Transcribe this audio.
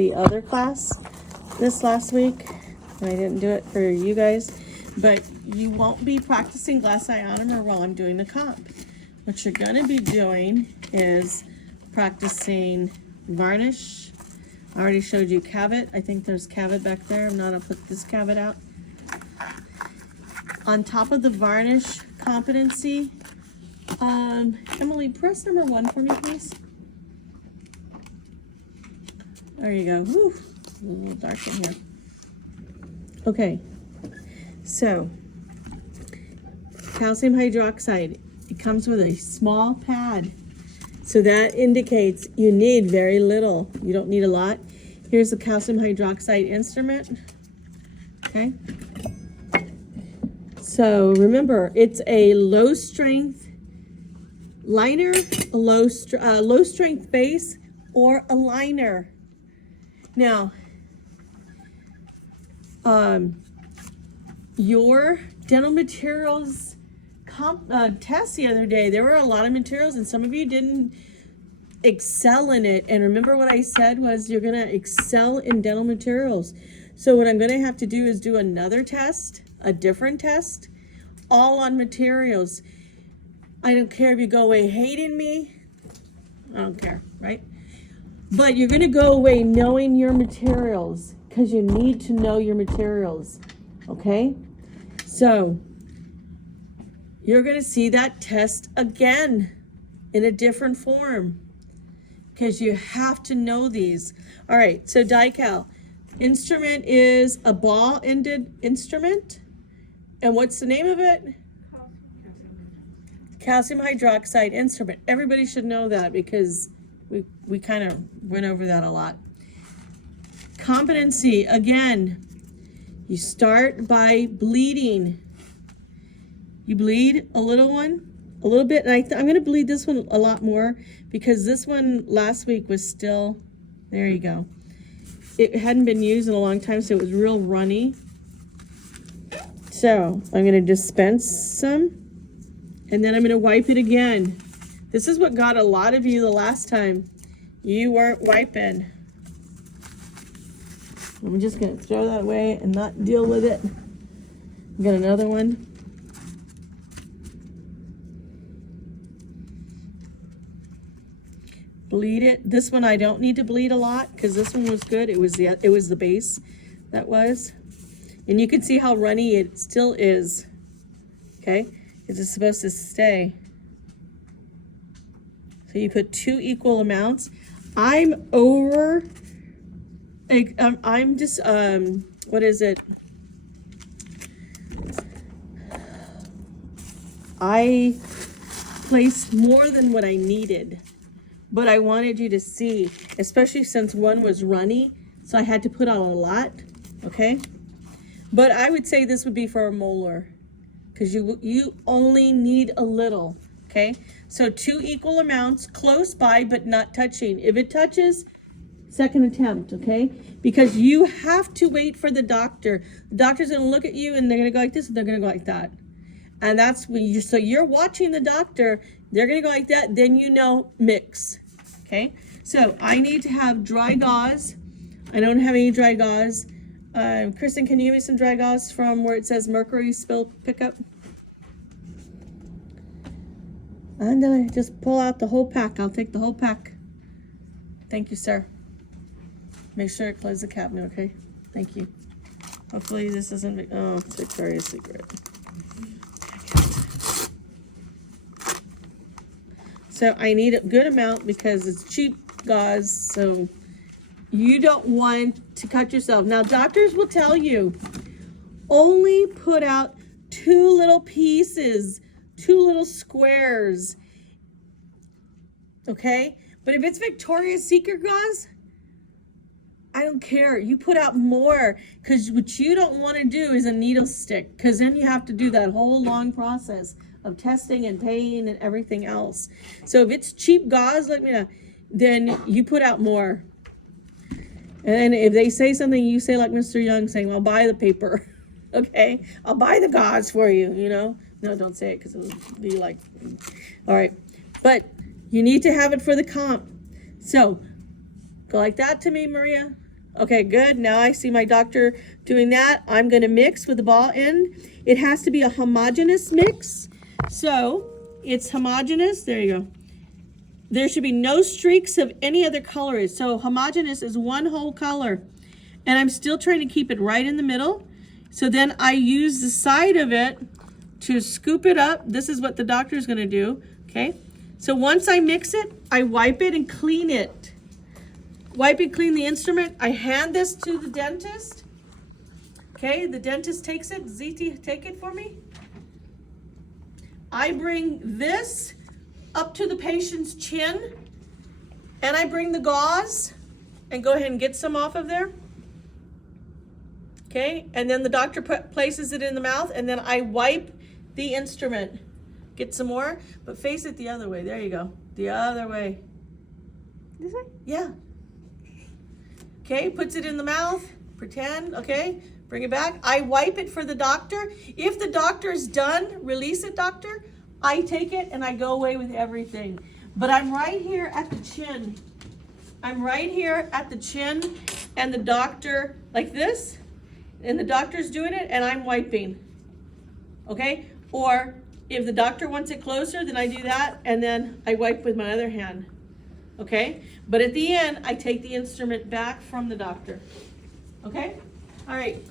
the other class this last week, and I didn't do it for you guys, but you won't be practicing glass ionomer while I'm doing the comp. What you're going to be doing is practicing varnish. I already showed you cavet. I think there's cavet back there. I'm not going to put this cavet out. On top of the varnish competency, Emily, press number 1 for me, please. There you go. Woo, a little dark in here. Okay, so calcium hydroxide. It comes with a small pad, so that indicates you need very little. You don't need a lot. Here's the calcium hydroxide instrument. Okay. So remember, it's a low strength liner, a low strength base, or a liner. Now, your dental materials test the other day, there were a lot of materials and some of you didn't excel in it. And remember what I said was you're going to excel in dental materials. So what I'm going to have to do is do another test, a different test, all on materials. I don't care if you go away hating me. I don't care, right? But you're going to go away knowing your materials because you need to know your materials, okay? So you're going to see that test again in a different form because you have to know these. All right, so DiCal. Instrument is a ball-ended instrument. And what's the name of it? Calcium hydroxide instrument. Everybody should know that because we kind of went over that a lot. Competency, again, you start by bleeding. You bleed a little bit, and I'm going to bleed this one a lot more because this one last week was still, there you go. It hadn't been used in a long time, so it was real runny. So I'm going to dispense some, and then I'm going to wipe it again. This is what got a lot of you the last time. You weren't wiping. I'm just going to throw that away and not deal with it. Got another one. Bleed it. This one I don't need to bleed a lot because this one was good. It was the base that was. And you can see how runny it still is. Okay? It's supposed to stay. So you put 2 equal amounts. I'm over, I'm just, what is it? I placed more than what I needed, but I wanted you to see, especially since one was runny, so I had to put on a lot, okay? But I would say this would be for a molar, because you only need a little, okay? So 2 equal amounts, close by but not touching. If it touches, second attempt, okay? Because you have to wait for the doctor. The doctor's gonna look at you and they're gonna go like this and they're gonna go like that. And that's when so you're watching the doctor, they're gonna go like that, then you know mix, okay? So I need to have dry gauze. I don't have any dry gauze. Kristen, can you give me some dry gauze from where it says mercury spill pickup? And then I just pull out the whole pack. I'll take the whole pack. Thank you, sir. Make sure it closes the cabinet, okay? Thank you. Hopefully this isn't, oh, it's Victoria's Secret. So I need a good amount because it's cheap gauze, so you don't want to cut yourself. Now, doctors will tell you, only put out 2 little pieces, 2 little squares, okay? But if it's Victoria's Secret gauze, I don't care. You put out more because what you don't want to do is a needle stick because then you have to do that whole long process of testing and paying and everything else. So if it's cheap gauze, let me know, then you put out more. And if they say something, you say like Mr. Young saying, well, I'll buy the paper, okay? I'll buy the gauze for you, you know? No, don't say it because it would be like, all right. But you need to have it for the comp. So go like that to me, Maria. Okay, good. Now I see my doctor doing that. I'm going to mix with the ball end. It has to be a homogeneous mix. So it's homogeneous. There you go. There should be no streaks of any other color. So homogeneous is one whole color. And I'm still trying to keep it right in the middle. So then I use the side of it to scoop it up. This is what the doctor is going to do. Okay. So once I mix it, I wipe it and clean it. Wipe and clean the instrument. I hand this to the dentist. Okay, the dentist takes it. ZT, take it for me. I bring this up to the patient's chin, and I bring the gauze and go ahead and get some off of there. Okay, and then the doctor places it in the mouth, and then I wipe the instrument. Get some more, but face it the other way. There you go. The other way. This way? Yeah. Okay, puts it in the mouth, pretend, okay, bring it back. I wipe it for the doctor. If the doctor's done, release it, doctor. I take it and I go away with everything. But I'm right here at the chin. I'm right here at the chin, and the doctor, like this, and the doctor's doing it and I'm wiping, okay? Or if the doctor wants it closer, then I do that, and then I wipe with my other hand. Okay, but at the end, I take the instrument back from the doctor. Okay, all right.